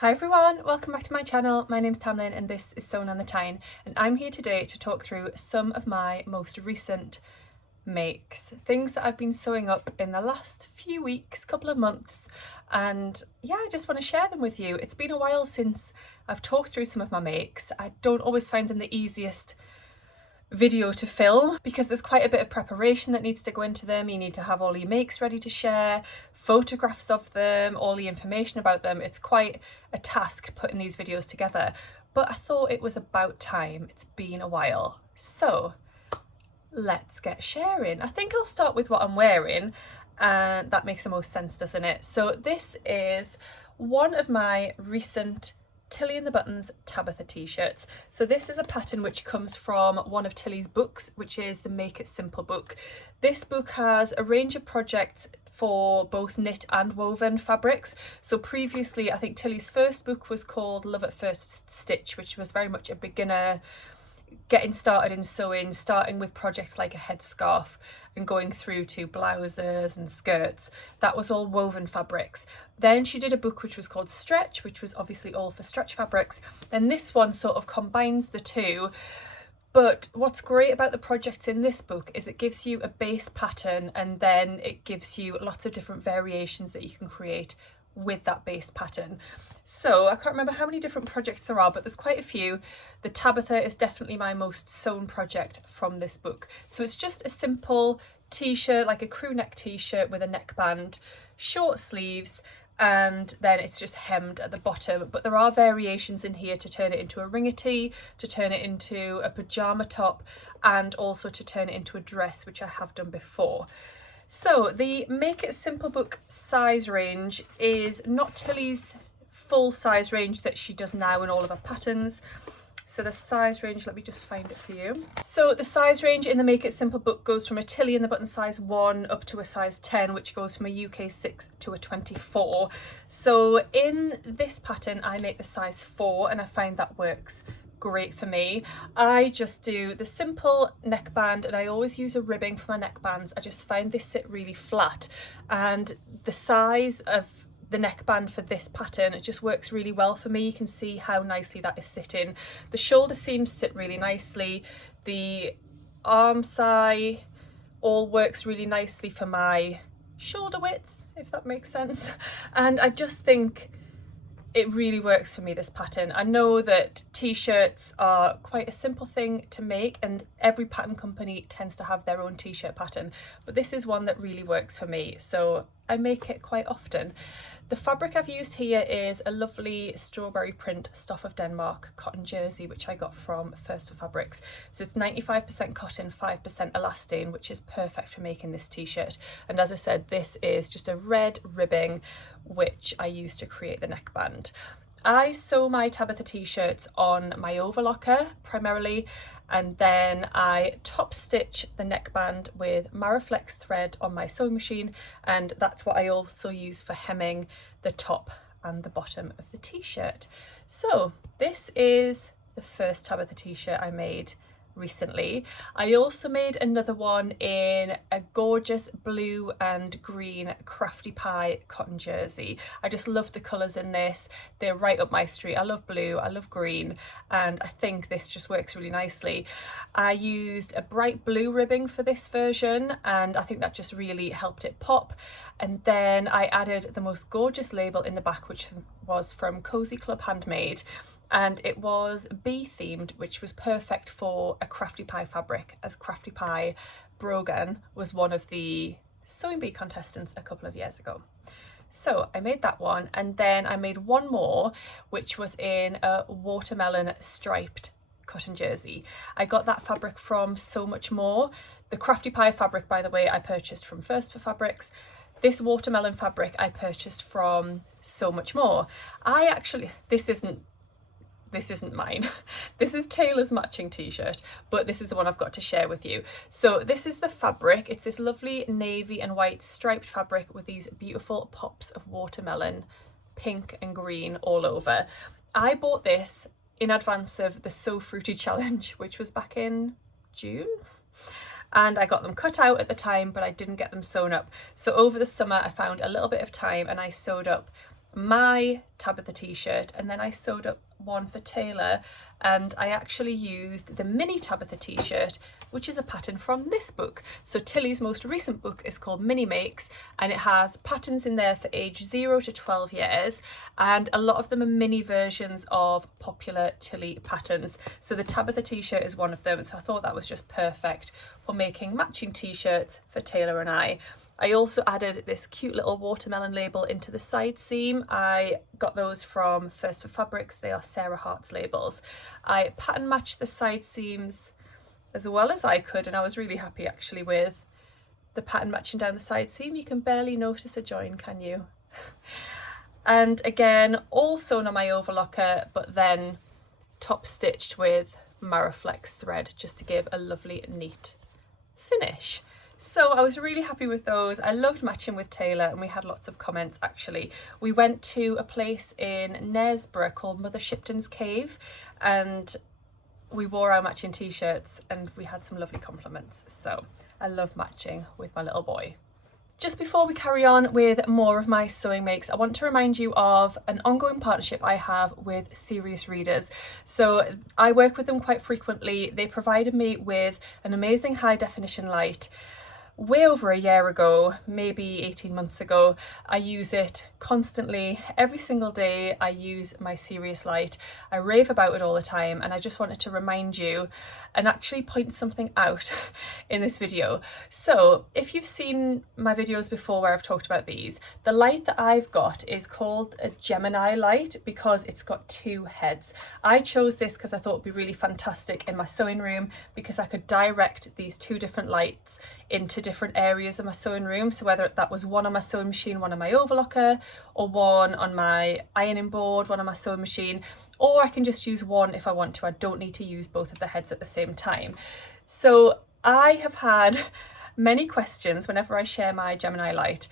Hi everyone, welcome back to my channel. My name's Tamlyn and this is Sewn on the Tyne, and I'm here today to talk through some of my most recent makes, things that I've been sewing up in the last few weeks, couple of months, and yeah, I just want to share them with you. It's been a while since I've talked through some of my makes. I don't always find them the easiest video to film because there's quite a bit of preparation that needs to go into them. You need to have all your makes ready to share, photographs of them, all the information about them. It's quite a task putting these videos together, but I thought it was about time. It's been a while. So let's get sharing. I think I'll start with what I'm wearing, and that makes the most sense, doesn't it? So this is one of my recent Tilly and the Buttons Tabitha t-shirts. So this is a pattern which comes from one of Tilly's books, which is the Make It Simple book. This book has a range of projects for both knit and woven fabrics. So previously, I think Tilly's first book was called Love at First Stitch, which was very much a beginner getting started in sewing, starting with projects like a headscarf and going through to blouses and skirts. That was all woven fabrics. Then she did a book which was called Stretch, which was obviously all for stretch fabrics. And this one sort of combines the two. But what's great about the projects in this book is it gives you a base pattern, and then it gives you lots of different variations that you can create with that base pattern. So I can't remember how many different projects there are, but there's quite a few. The Tabitha is definitely my most sewn project from this book. So it's just a simple t-shirt, like a crew neck t-shirt with a neckband, short sleeves, and then it's just hemmed at the bottom. But there are variations in here to turn it into a ringer tee, to turn it into a pyjama top, and also to turn it into a dress, which I have done before. So the Make It Simple book size range is not Tilly's full size range that she does now in all of her patterns. So the size range, let me just find it for you. So the size range in the Make It Simple book goes from a Tilly and the Button size 1 up to a size 10, which goes from a UK 6 to a 24. So in this pattern, I make the size 4, and I find that works great for me. I just do the simple neckband, and I always use a ribbing for my neckbands. I just find they sit really flat, and the size of the neckband for this pattern, it just works really well for me. You can see how nicely that is sitting. The shoulder seams sit really nicely. The arm side all works really nicely for my shoulder width, if that makes sense. And I just think it really works for me, this pattern. I know that t-shirts are quite a simple thing to make, and every pattern company tends to have their own t-shirt pattern, but this is one that really works for me, so I make it quite often. The fabric I've used here is a lovely strawberry print Stuff of Denmark cotton jersey, which I got from First for Fabrics. So it's 95% cotton, 5% elastane, which is perfect for making this t-shirt. And as I said, this is just a red ribbing, which I use to create the neckband. I sew my Tabitha t-shirts on my overlocker primarily, and then I top stitch the neckband with Maraflex thread on my sewing machine, and that's what I also use for hemming the top and the bottom of the t-shirt. So this is the first Tabitha t-shirt I made recently. I also made another one in a gorgeous blue and green Crafty Pie cotton jersey. I just love the colours in this. They're right up my street. I love blue, I love green, and I think this just works really nicely. I used a bright blue ribbing for this version, and I think that just really helped it pop. And then I added the most gorgeous label in the back, which was from Cozy Club Handmade, and it was bee themed, which was perfect for a Crafty Pie fabric, as Crafty Pie Brogan was one of the sewing bee contestants a couple of years ago. So I made that one, and then I made one more, which was in a watermelon striped cotton jersey. I got that fabric from So Much More. The Crafty Pie fabric, by the way, I purchased from First for Fabrics. This watermelon fabric I purchased from So Much More. This isn't mine. This is Taylor's matching t-shirt, but this is the one I've got to share with you. So this is the fabric. It's this lovely navy and white striped fabric with these beautiful pops of watermelon, pink and green all over. I bought this in advance of the So Fruity challenge, which was back in June. And I got them cut out at the time, but I didn't get them sewn up. So over the summer, I found a little bit of time and I sewed up my Tabitha t-shirt, and then I sewed up one for Taylor, and I actually used the mini Tabitha t-shirt, which is a pattern from this book. So Tilly's most recent book is called Mini Makes, and it has patterns in there for age 0 to 12 years, and a lot of them are mini versions of popular Tilly patterns. So the Tabitha t-shirt is one of them, so I thought that was just perfect for making matching t-shirts for Taylor and I. I also added this cute little watermelon label into the side seam. I got those from First for Fabrics. They are Sarah Hart's labels. I pattern matched the side seams as well as I could, and I was really happy actually with the pattern matching down the side seam. You can barely notice a join, can you? And again, all sewn on my overlocker, but then top stitched with Maraflex thread just to give a lovely neat finish. So I was really happy with those. I loved matching with Taylor, and we had lots of comments actually. We went to a place in Knaresborough called Mother Shipton's Cave, and we wore our matching t-shirts and we had some lovely compliments. So I love matching with my little boy. Just before we carry on with more of my sewing makes, I want to remind you of an ongoing partnership I have with Serious Readers. So I work with them quite frequently. They provided me with an amazing high definition light way over a year ago, maybe 18 months ago. I use it constantly, every single day. I use my Serious light. I rave about it all the time, and I just wanted to remind you and actually point something out in this video. So if you've seen my videos before where I've talked about these, the light that I've got is called a Gemini light because it's got 2 heads. I chose this because I thought it'd be really fantastic in my sewing room because I could direct these 2 different lights into different areas of my sewing room. So whether that was one on my sewing machine, one on my overlocker, or one on my ironing board, one on my sewing machine, or I can just use one if I want to. I don't need to use both of the heads at the same time. So I have had many questions whenever I share my Gemini light.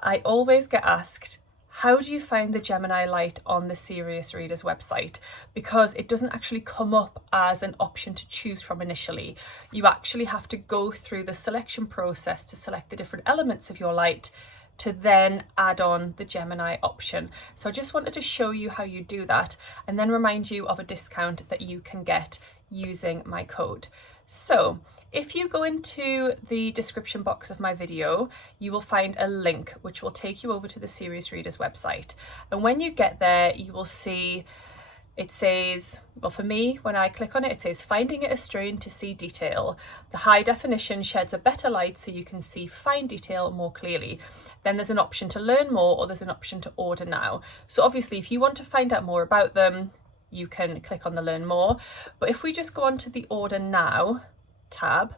I always get asked, how do you find the Gemini light on the Serious Readers website? Because it doesn't actually come up as an option to choose from initially. You actually have to go through the selection process to select the different elements of your light to then add on the Gemini option. So I just wanted to show you how you do that and then remind you of a discount that you can get using my code. So if you go into the description box of my video, you will find a link which will take you over to the Serious Readers website. And when you get there, you will see it says, well, for me, when I click on it, it says finding it a strain to see detail. The high definition sheds a better light so you can see fine detail more clearly. Then there's an option to learn more, or there's an option to order now. So obviously, if you want to find out more about them, you can click on the learn more. But if we just go on to the order now tab,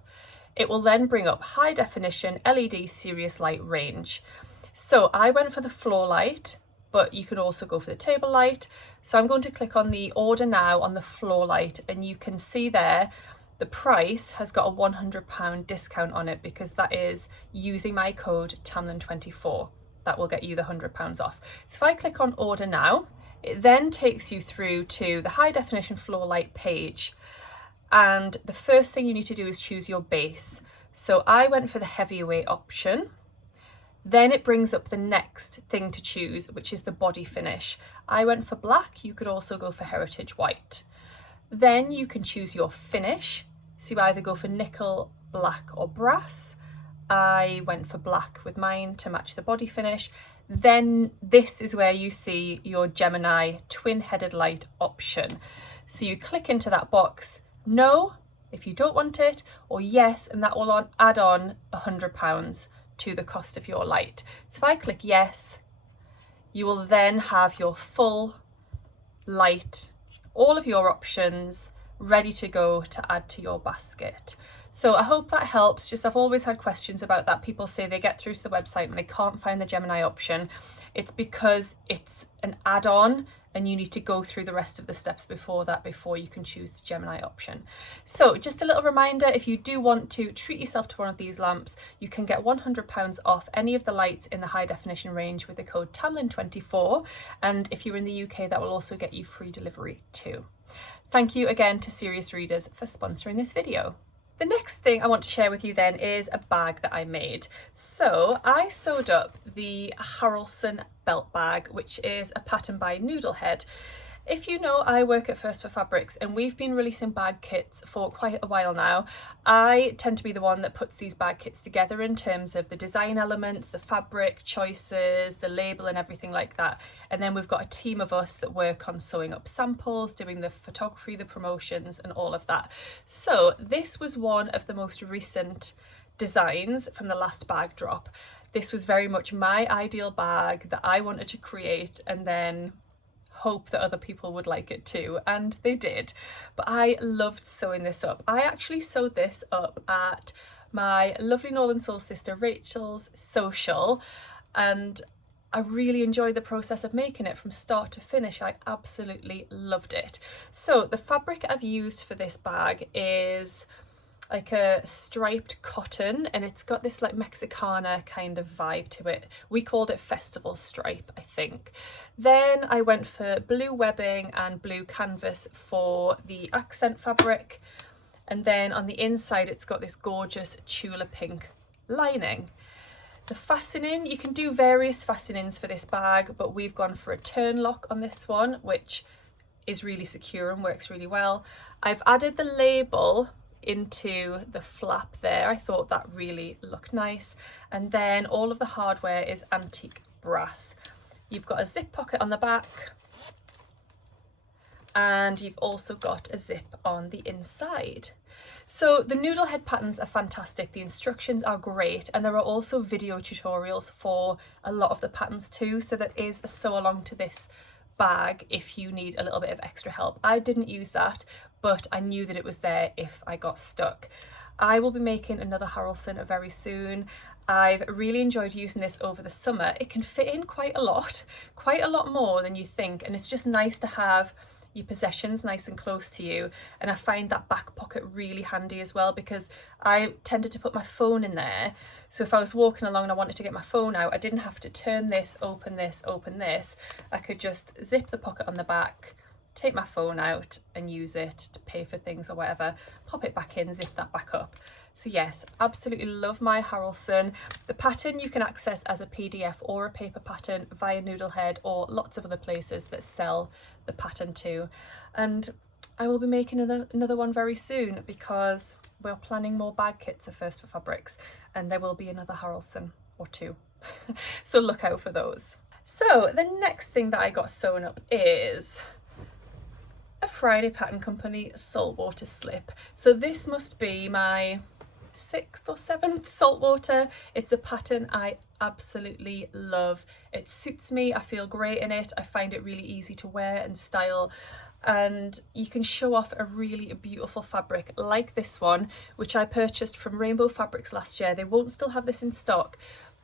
it will then bring up high definition LED Serious light range. So I went for the floor light, but you can also go for the table light. So I'm going to click on the order now on the floor light, and you can see there the price has got a £100 discount on it because that is using my code Tamlyn24. That will get you the £100 off. So if I click on order now, it then takes you through to the high definition floor light page. And the first thing you need to do is choose your base. So I went for the heavyweight option. Then it brings up the next thing to choose, which is the body finish. I went for black. You could also go for heritage white. Then you can choose your finish. So you either go for nickel, black or brass. I went for black with mine to match the body finish. Then this is where you see your Gemini twin-headed light option. So you click into that box, no, if you don't want it, or yes, and that will add on £100 to the cost of your light. So if I click yes, you will then have your full light, all of your options ready to go to add to your basket. So I hope that helps. Just I've always had questions about that. People say they get through to the website and they can't find the Gemini option. It's because it's an add-on and you need to go through the rest of the steps before that before you can choose the Gemini option. So just a little reminder, if you do want to treat yourself to one of these lamps, you can get £100 off any of the lights in the high definition range with the code Tamlyn24. And if you're in the UK, that will also get you free delivery too. Thank you again to Serious Readers for sponsoring this video. The next thing I want to share with you then is a bag that I made. So I sewed up the Harlon Belt Bag, which is a pattern by Noodlehead. If you know, I work at First for Fabrics and we've been releasing bag kits for quite a while now. I tend to be the one that puts these bag kits together in terms of the design elements, the fabric choices, the label and everything like that. And then we've got a team of us that work on sewing up samples, doing the photography, the promotions and all of that. So this was one of the most recent designs from the last bag drop. This was very much my ideal bag that I wanted to create and then hope that other people would like it too, and they did. But I loved sewing this up. I actually sewed this up at my lovely Northern Soul sister Rachel's social, and I really enjoyed the process of making it from start to finish. I absolutely loved it. So the fabric I've used for this bag is like a striped cotton, and it's got this like Mexicana kind of vibe to it. We called it festival stripe, I think. Then I went for blue webbing and blue canvas for the accent fabric, and then on the inside it's got this gorgeous Tula pink lining. The fastening, you can do various fastenings for this bag, but we've gone for a turn lock on this one, which is really secure and works really well. I've added the label into the flap there. I thought that really looked nice. And then all of the hardware is antique brass. You've got a zip pocket on the back, and you've also got a zip on the inside. So the Noodlehead patterns are fantastic, the instructions are great, and there are also video tutorials for a lot of the patterns too, so there is a sew along to this bag if you need a little bit of extra help. I didn't use that, but I knew that it was there if I got stuck. I will be making another Harlon very soon. I've really enjoyed using this over the summer. It can fit in quite a lot more than you think, and it's just nice to have your possessions nice and close to you. And I find that back pocket really handy as well, because I tended to put my phone in there. So if I was walking along and I wanted to get my phone out, I didn't have to turn this, open this, open this. I could just zip the pocket on the back, take my phone out and use it to pay for things or whatever, pop it back in, zip that back up. So yes, absolutely love my Harlon. The pattern you can access as a PDF or a paper pattern via Noodlehead or lots of other places that sell the pattern too. And I will be making another one very soon, because we're planning more bag kits at First for Fabrics, and there will be another Harlon or two. So look out for those. So the next thing that I got sewn up is a Friday Pattern Company Saltwater Slip. So this must be my 6th or 7th saltwater. It's a pattern I absolutely love. It suits me, I feel great in it, I find it really easy to wear and style, and you can show off a really beautiful fabric like this one, which I purchased from Rainbow Fabrics last year. They won't still have this in stock,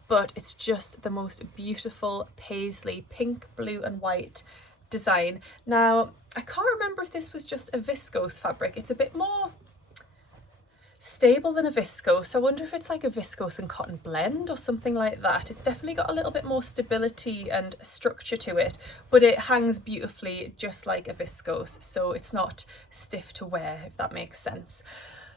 but it's just the most beautiful paisley, pink, blue and white design. Now I can't remember if this was just a viscose fabric. It's a bit more stable than a viscose. I wonder if it's like a viscose and cotton blend or something like that. It's definitely got a little bit more stability and structure to it, but it hangs beautifully just like a viscose, so it's not stiff to wear, if that makes sense.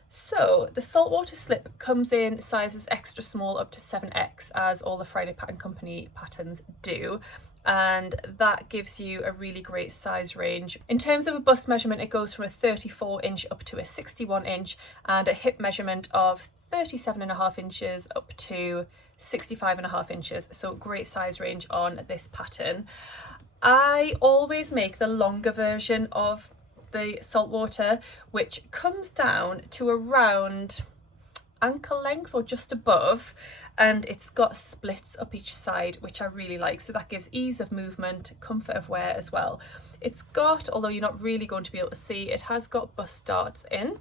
So the Saltwater Slip comes in sizes extra small up to 7X, as all the Friday Pattern Company patterns do, and that gives you a really great size range. In terms of a bust measurement, it goes from a 34 inch up to a 61 inch, and a hip measurement of 37.5 inches up to 65.5 inches, so great size range on this pattern. I always make the longer version of the Saltwater, which comes down to around ankle length or just above, and it's got splits up each side, which I really like, so that gives ease of movement, comfort of wear as well. It's got, although you're not really going to be able to see, it has got bust darts in.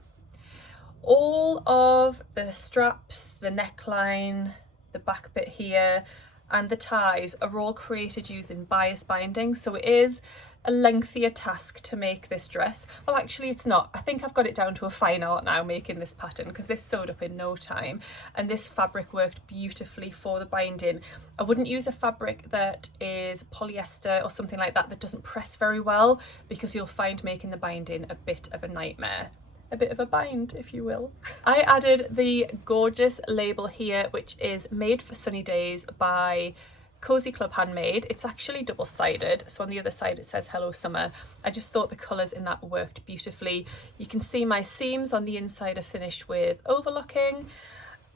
All of the straps, the neckline, the back bit here and the ties are all created using bias binding, so it is a lengthier task to make this dress. Well, actually it's not. I think I've got it down to a fine art now making this pattern, because this sewed up in no time, and this fabric worked beautifully for the binding. I wouldn't use a fabric that is polyester or something like that that doesn't press very well, because you'll find making the binding a bit of a nightmare. a bit of a bind, if you will. I added the gorgeous label here, which is Made for Sunny Days by Cozy Club Handmade. It's actually double-sided, so on the other side it says Hello Summer. I just thought the colours in that worked beautifully. You can see my seams on the inside are finished with overlocking,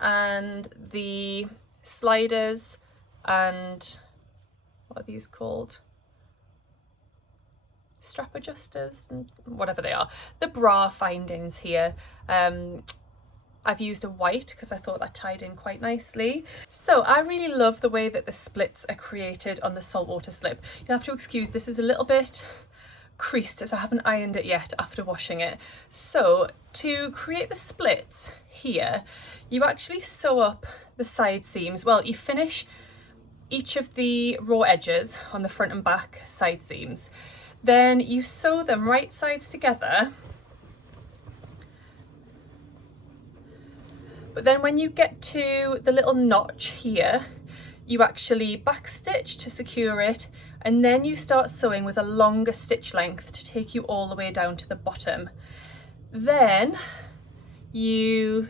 and the sliders and what are these called? Strap adjusters and whatever they are. The bra findings here. I've used a white because I thought that tied in quite nicely. So I really love the way that the splits are created on the Saltwater Slip. You'll have to excuse, this is a little bit creased as I haven't ironed it yet after washing it. So to create the splits here, you actually sew up the side seams. Well, you finish each of the raw edges on the front and back side seams. Then you sew them right sides together. But then when you get to the little notch here, you actually backstitch to secure it, and then you start sewing with a longer stitch length to take you all the way down to the bottom. Then so you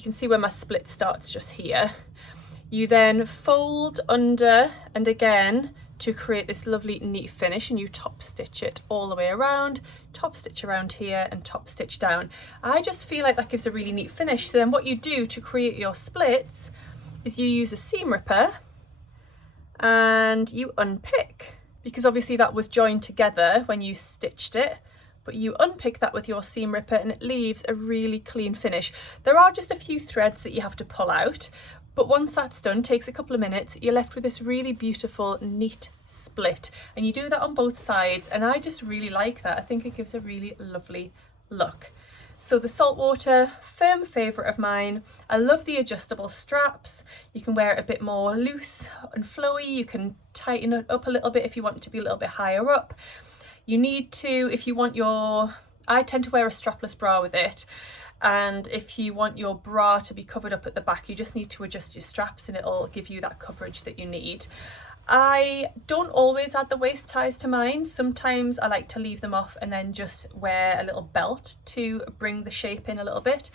can see where my split starts just here. You then fold under and again to create this lovely neat finish, and you top stitch it all the way around, top stitch around here and top stitch down. I just feel like that gives a really neat finish. So then what you do to create your splits is you use a seam ripper and you unpick, because obviously that was joined together when you stitched it, but you unpick that with your seam ripper and it leaves a really clean finish. There are just a few threads that you have to pull out, but once that's done, takes a couple of minutes, you're left with this really beautiful, neat split. And you do that on both sides, and I just really like that. I think it gives a really lovely look. So the Saltwater, firm favourite of mine. I love the adjustable straps. You can wear it a bit more loose and flowy. You can tighten it up a little bit if you want it to be a little bit higher up. You need to, if you want your, I tend to wear a strapless bra with it. And if you want your bra to be covered up at the back, you just need to adjust your straps and it'll give you that coverage that you need. I don't always add the waist ties to mine. Sometimes I like to leave them off and then just wear a little belt to bring the shape in a little bit.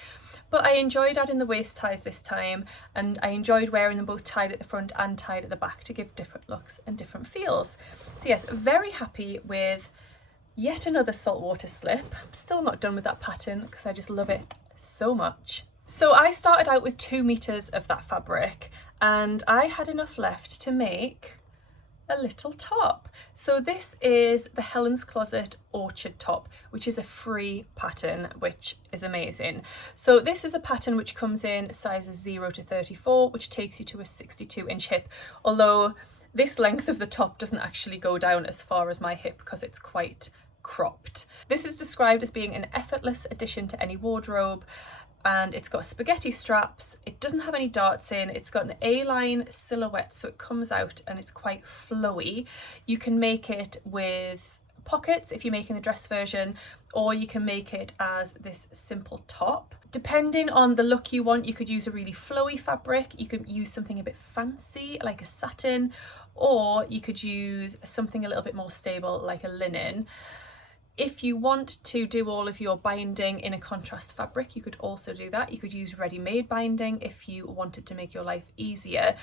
But I enjoyed adding the waist ties this time, and I enjoyed wearing them both tied at the front and tied at the back to give different looks and different feels. So yes, very happy with yet another Saltwater Slip. I'm still not done with that pattern because I just love it so much. So I started out with 2 meters of that fabric, and I had enough left to make a little top. So this is the Helen's Closet Orchard top, which is a free pattern, which is amazing. So this is a pattern which comes in sizes 0 to 34, which takes you to a 62-inch hip, although this length of the top doesn't actually go down as far as my hip because it's quite cropped. This is described as being an effortless addition to any wardrobe, and it's got spaghetti straps. It doesn't have any darts in. It's got an A-line silhouette, so it comes out and it's quite flowy. You can make it with pockets if you're making the dress version, or you can make it as this simple top. Depending on the look you want, you could use a really flowy fabric, you could use something a bit fancy like a satin, or you could use something a little bit more stable like a linen. If you want to do all of your binding in a contrast fabric, you could also do that. You could use ready-made binding if you wanted to make your life easier.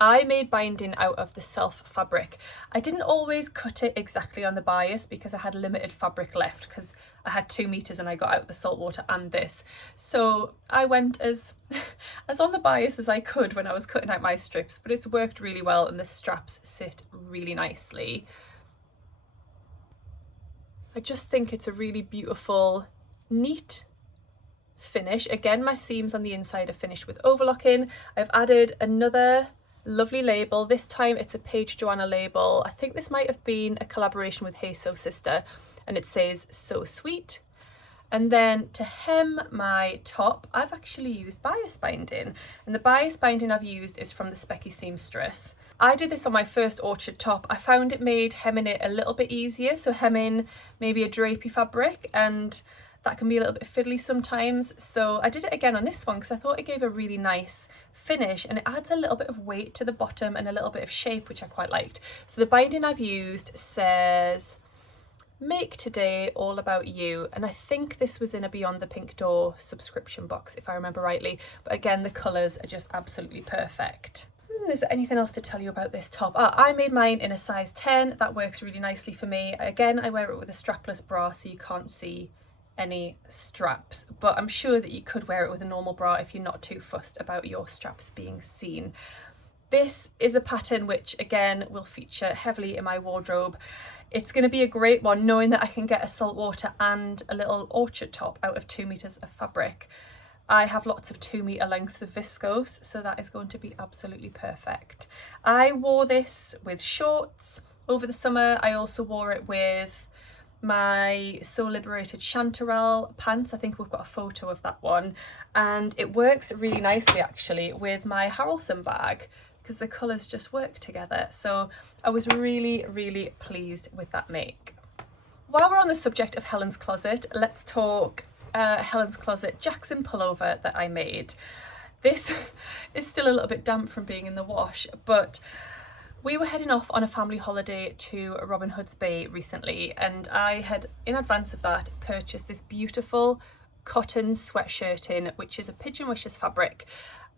I made binding out of the self fabric. I didn't always cut it exactly on the bias because I had limited fabric left, because I had 2 meters and I got out the Saltwater and this. So I went as on the bias as I could when I was cutting out my strips, but it's worked really well and the straps sit really nicely. I just think it's a really beautiful, neat finish. Again, my seams on the inside are finished with overlocking. I've added another lovely label. This time it's a Paige Joanna label. I think this might have been a collaboration with Hey Sew Sister, and it says "So Sweet." And then to hem my top, I've actually used bias binding, and the bias binding I've used is from the Specky Seamstress. I did this on my first Orchard top. I found it made hemming it a little bit easier, so hemming maybe a drapey fabric, and that can be a little bit fiddly sometimes. So I did it again on this one because I thought it gave a really nice finish, and it adds a little bit of weight to the bottom and a little bit of shape, which I quite liked. So the binding I've used says make today all about you, and I think this was in a Beyond the Pink Door subscription box if I remember rightly, but again the colours are just absolutely perfect. Is there anything else to tell you about this top? I made mine in a size 10, that works really nicely for me. Again, I wear it with a strapless bra so you can't see any straps, but I'm sure that you could wear it with a normal bra if you're not too fussed about your straps being seen. This is a pattern which again will feature heavily in my wardrobe. It's going to be a great one knowing that I can get a saltwater and a little orchard top out of 2 meters of fabric. I have lots of 2 meter lengths of viscose, so that is going to be absolutely perfect. I wore this with shorts over the summer. I also wore it with my So Liberated chanterelle pants. I think we've got a photo of that one, and it works really nicely actually with my Harlon bag because the colours just work together. So I was really pleased with that make. While we're on the subject of Helen's closet, let's talk Helen's Closet Jackson pullover that I made. This is still a little bit damp from being in the wash, but we were heading off on a family holiday to Robin Hood's Bay recently, and I had, in advance of that, purchased this beautiful cotton sweatshirt which is a Pigeon Wishes fabric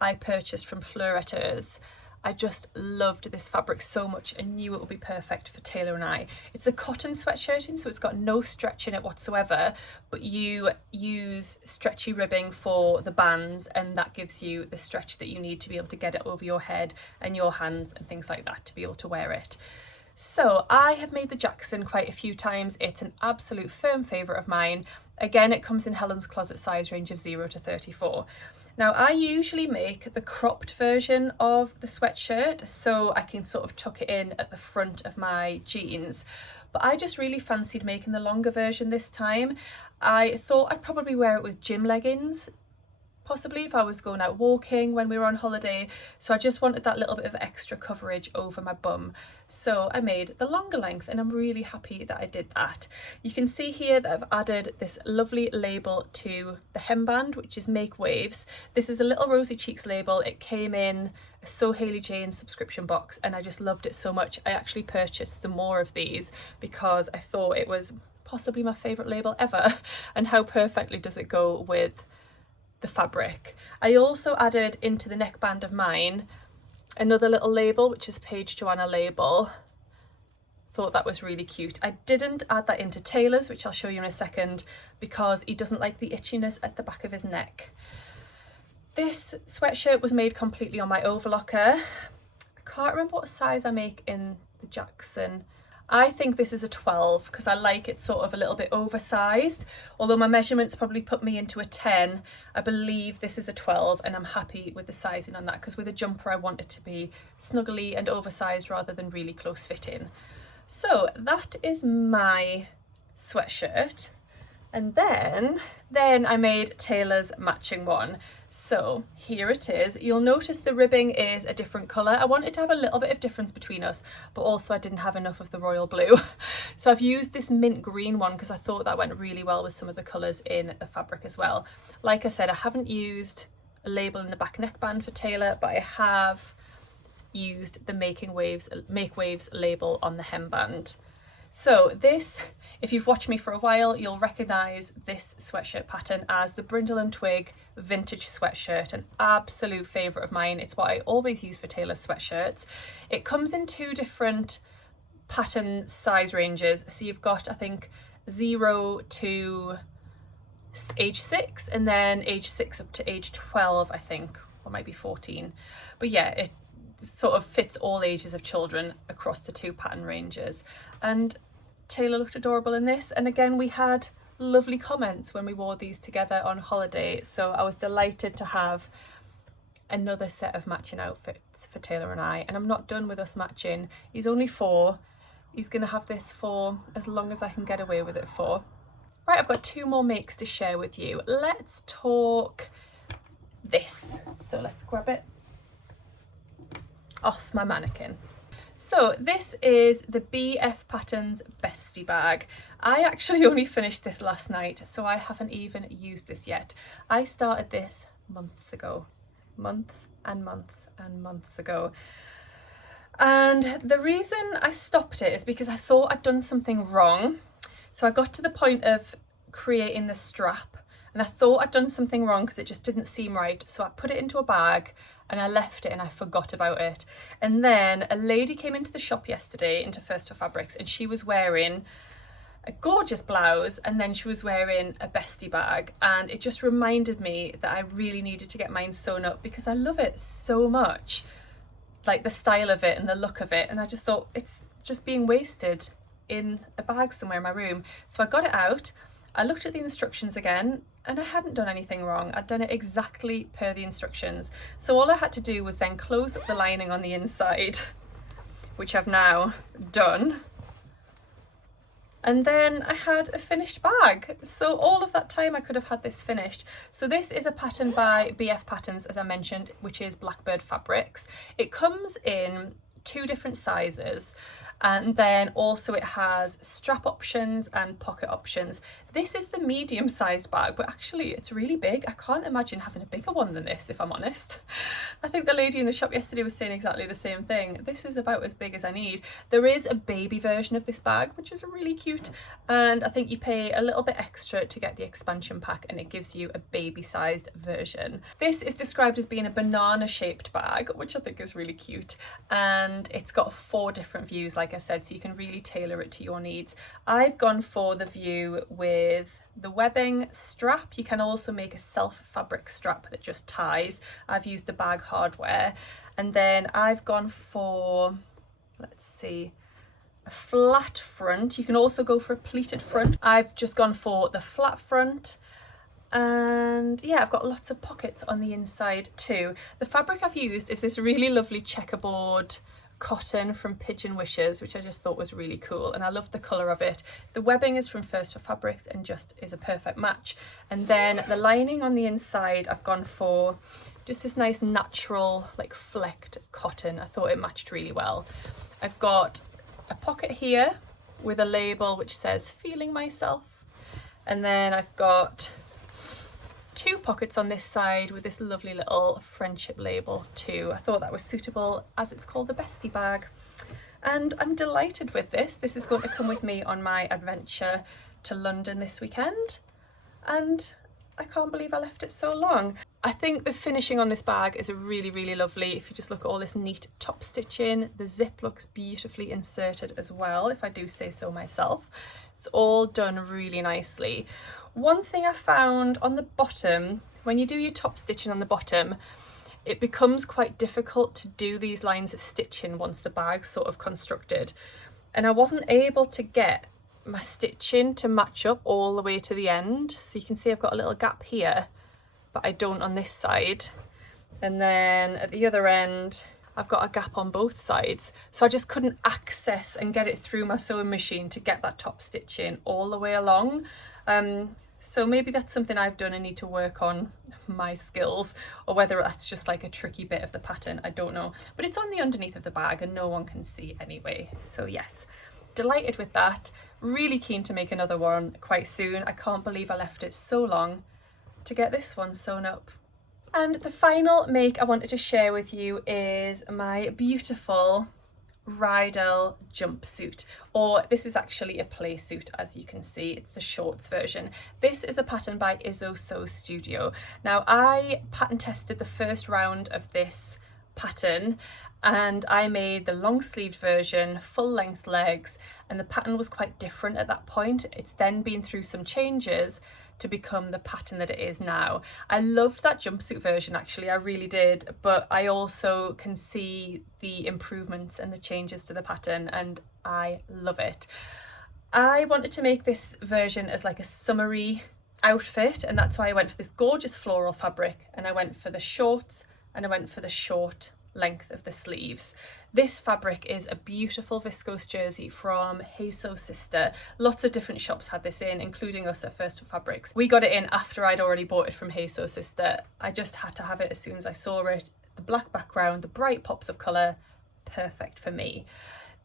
I purchased from Fleuretteurs. I just loved this fabric so much and knew it would be perfect for Taylor and I. It's a cotton sweatshirt, so it's got no stretch in it whatsoever, but you use stretchy ribbing for the bands and that gives you the stretch that you need to be able to get it over your head and your hands and things like that to be able to wear it. So I have made the Jackson quite a few times. It's an absolute firm favourite of mine. Again, it comes in Helen's Closet size range of 0 to 34. Now I usually make the cropped version of the sweatshirt so I can sort of tuck it in at the front of my jeans, but I just really fancied making the longer version this time. I thought I'd probably wear it with gym leggings, possibly if I was going out walking when we were on holiday, so I just wanted that little bit of extra coverage over my bum, so I made the longer length and I'm really happy that I did that. You can see here that I've added this lovely label to the hemband, which is Make Waves. This is a little Rosy Cheeks label. It came in a So Hailey Jane subscription box and I just loved it so much. I actually purchased some more of these because I thought it was possibly my favourite label ever, and how perfectly does it go with the fabric. I also added into the neckband of mine another little label, which is Paige Joanna label. Thought that was really cute. I didn't add that into Taylor's, which I'll show you in a second, because he doesn't like the itchiness at the back of his neck. This sweatshirt was made completely on my overlocker. I can't remember what size I make in the Jackson. I think this is a 12 because I like it sort of a little bit oversized. Although my measurements probably put me into a 10, I believe this is a 12 and I'm happy with the sizing on that because with a jumper I want it to be snuggly and oversized rather than really close fitting. So that is my sweatshirt. And then I made Taylor's matching one. So here it is. You'll notice the ribbing is a different colour. I wanted to have a little bit of difference between us, but also I didn't have enough of the royal blue. So I've used this mint green one because I thought that went really well with some of the colours in the fabric as well. Like I said, I haven't used a label in the back neckband for Taylor, but I have used the Make Waves label on the hemband. So this, if you've watched me for a while, you'll recognise this sweatshirt pattern as the Brindle and Twig vintage sweatshirt, an absolute favourite of mine. It's what I always use for Taylor's sweatshirts. It comes in 2 different pattern size ranges. So you've got, I think, 0 to age 6 and then age 6 up to age 12, I think, or maybe 14. But yeah, it sort of fits all ages of children across the 2 pattern ranges. And Taylor looked adorable in this, and again we had lovely comments when we wore these together on holiday, so I was delighted to have another set of matching outfits for Taylor and I. And I'm not done with us matching. He's only 4. He's gonna have this for as long as I can get away with it for. Right, I've got 2 more makes to share with you. Let's talk this. So let's grab it off my mannequin. So this is the BF Patterns Bestie Bag. I actually only finished this last night, so I haven't even used this yet. I started this months ago, months and months and months ago. And the reason I stopped it is because I thought I'd done something wrong. So I got to the point of creating the strap and I thought I'd done something wrong because it just didn't seem right. So I put it into a bag and I left it and I forgot about it. And then a lady came into the shop yesterday, into First for Fabrics, and she was wearing a gorgeous blouse and then she was wearing a Bestie bag, and it just reminded me that I really needed to get mine sewn up because I love it so much, like the style of it and the look of it, and I just thought it's just being wasted in a bag somewhere in my room. So I got it out, I looked at the instructions again, and I hadn't done anything wrong. I'd done it exactly per the instructions. So all I had to do was then close up the lining on the inside, which I've now done. And then I had a finished bag. So all of that time I could have had this finished. So this is a pattern by BF Patterns, as I mentioned, which is Blackbird Fabrics. It comes in 2 different sizes, and then also it has strap options and pocket options. This is the medium sized bag, but actually it's really big. I can't imagine having a bigger one than this, if I'm honest. I think the lady in the shop yesterday was saying exactly the same thing. This is about as big as I need. There is a baby version of this bag, which is really cute, and I think you pay a little bit extra to get the expansion pack and it gives you a baby sized version. This is described as being a banana shaped bag, which I think is really cute, and it's got 4 different views, like I said, so you can really tailor it to your needs. I've gone for the view with the webbing strap. You can also make a self fabric strap that just ties. I've used the bag hardware, and then I've gone for, let's see, a flat front. You can also go for a pleated front. I've just gone for the flat front, and yeah, I've got lots of pockets on the inside too. The fabric I've used is this really lovely checkerboard cotton from Pigeon Wishes, which I just thought was really cool, and I love the colour of it. The webbing is from First for Fabrics and just is a perfect match. And then the lining on the inside, I've gone for just this nice natural like flecked cotton. I thought it matched really well. I've got a pocket here with a label which says "Feeling Myself," and then I've got 2 pockets on this side with this lovely little friendship label too. I thought that was suitable as it's called the Bestie bag, and I'm delighted with this. This is going to come with me on my adventure to London this weekend, and I can't believe I left it so long. I think the finishing on this bag is really lovely. If you just look at all this neat top stitching, the zip looks beautifully inserted as well, if I do say so myself. It's all done really nicely. One thing I found on the bottom, when you do your top stitching on the bottom, it becomes quite difficult to do these lines of stitching once the bag's sort of constructed. And I wasn't able to get my stitching to match up all the way to the end. So you can see I've got a little gap here, but I don't on this side. And then at the other end, I've got a gap on both sides. So I just couldn't access and get it through my sewing machine to get that top stitching all the way along. So maybe that's something I've done and need to work on my skills, or whether that's just like a tricky bit of the pattern, I don't know. But it's on the underneath of the bag and no one can see anyway. So yes, delighted with that. Really keen to make another one quite soon. I can't believe I left it so long to get this one sewn up. And the final make I wanted to share with you is my beautiful Rydal jumpsuit, or this is actually a play suit, as you can see. It's the shorts version. This is a pattern by IzzoSewStudio. Now I pattern tested the first round of this pattern and I made the long sleeved version, full length legs, and the pattern was quite different at that point. It's then been through some changes to become the pattern that it is now. I loved that jumpsuit version, actually, I really did, but I also can see the improvements and the changes to the pattern and I love it. I wanted to make this version as like a summery outfit, and that's why I went for this gorgeous floral fabric, and I went for the shorts and I went for the short length of the sleeves. This fabric is a beautiful viscose jersey from Hey Sew Sister. Lots of different shops had this in, including us at First for Fabrics. We got it in after I'd already bought it from Hey Sew Sister. I just had to have it as soon as I saw it. The black background, the bright pops of colour, perfect for me.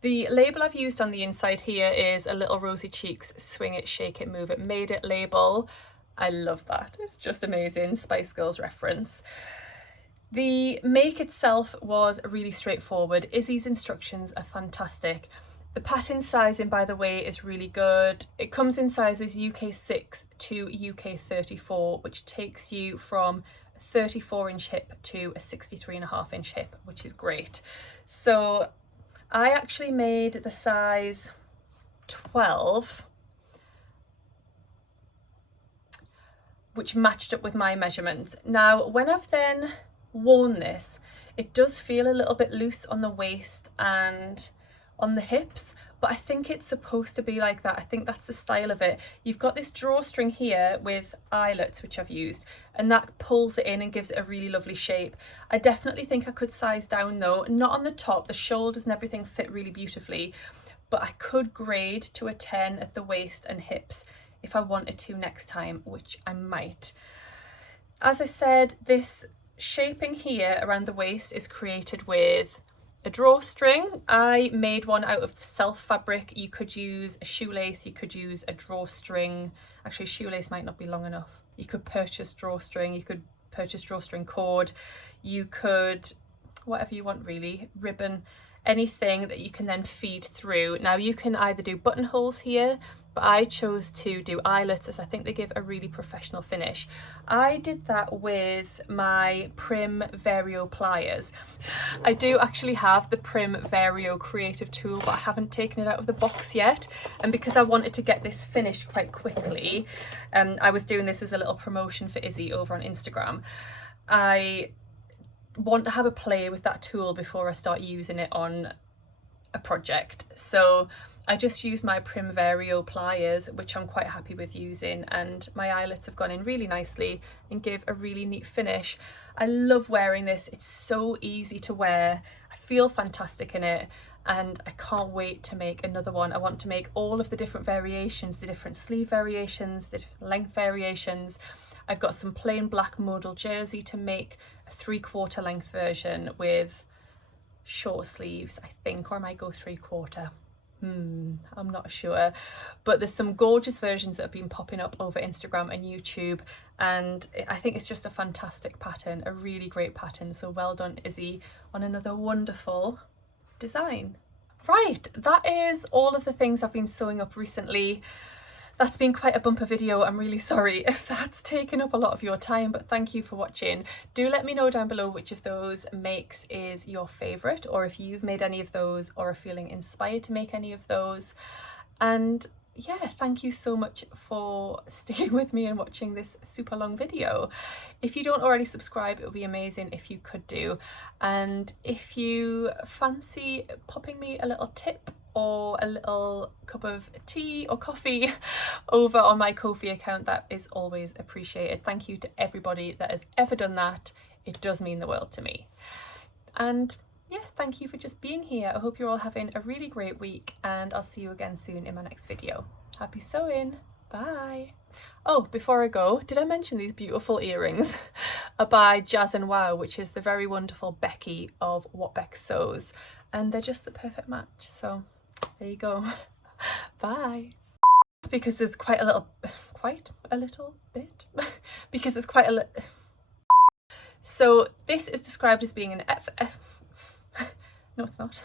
The label I've used on the inside here is a Little Rosy Cheeks Swing It, Shake It, Move It, Made It label. I love that. It's just amazing. Spice Girls reference. The make itself was really straightforward. Izzy's instructions are fantastic. The pattern sizing, by the way, is really good. It comes in sizes UK 6 to UK 34, which takes you from 34-inch hip to a 63.5-inch hip, which is great. So I actually made the size 12, which matched up with my measurements. Now, when I've then worn this, it does feel a little bit loose on the waist and on the hips, but I think it's supposed to be like that. I think that's the style of it. You've got this drawstring here with eyelets, which I've used, and that pulls it in and gives it a really lovely shape. I definitely think I could size down though, not on the top. The shoulders and everything fit really beautifully, but I could grade to a 10 at the waist and hips if I wanted to next time, which I might. As I said, this shaping here around the waist is created with a drawstring. I made one out of self fabric. You could use a shoelace, you could use a drawstring. Actually, shoelace might not be long enough. You could purchase drawstring, you could purchase drawstring cord, you could, whatever you want really, ribbon, anything that you can then feed through. Now you can either do buttonholes here, but I chose to do eyelets as I think they give a really professional finish. I did that with my Prim Vario pliers. I do actually have the Prim Vario creative tool, but I haven't taken it out of the box yet. And because I wanted to get this finished quite quickly, I was doing this as a little promotion for Izzy over on Instagram. I want to have a play with that tool before I start using it on a project. So I just used my Prim Vario pliers, which I'm quite happy with using, and my eyelets have gone in really nicely and give a really neat finish. I love wearing this. It's so easy to wear. I feel fantastic in it, and I can't wait to make another one. I want to make all of the different variations, the different sleeve variations, the different length variations. I've got some plain black modal jersey to make a 3/4 length version with short sleeves, I think, or I might go 3/4. I'm not sure, but there's some gorgeous versions that have been popping up over Instagram and YouTube, and I think it's just a fantastic pattern, a really great pattern. So well done, Izzy, on another wonderful design. Right, that is all of the things I've been sewing up recently. That's been quite a bumper video. I'm really sorry if that's taken up a lot of your time, but thank you for watching. Do let me know down below which of those makes is your favourite, or if you've made any of those or are feeling inspired to make any of those. And yeah, thank you so much for sticking with me and watching this super long video. If you don't already subscribe, it would be amazing if you could do. And if you fancy popping me a little tip or a little cup of tea or coffee over on my Ko-fi account, that is always appreciated. Thank you to everybody that has ever done that. It does mean the world to me. And yeah, thank you for just being here. I hope you're all having a really great week, and I'll see you again soon in my next video. Happy sewing. Bye. Oh, before I go, did I mention these beautiful earrings are by Jazz and Wow, which is the very wonderful Becky of What Beck Sews, and they're just the perfect match. So there you go. Bye. Because there's quite a little bit because there's quite a little. So this is described as being an no, it's not.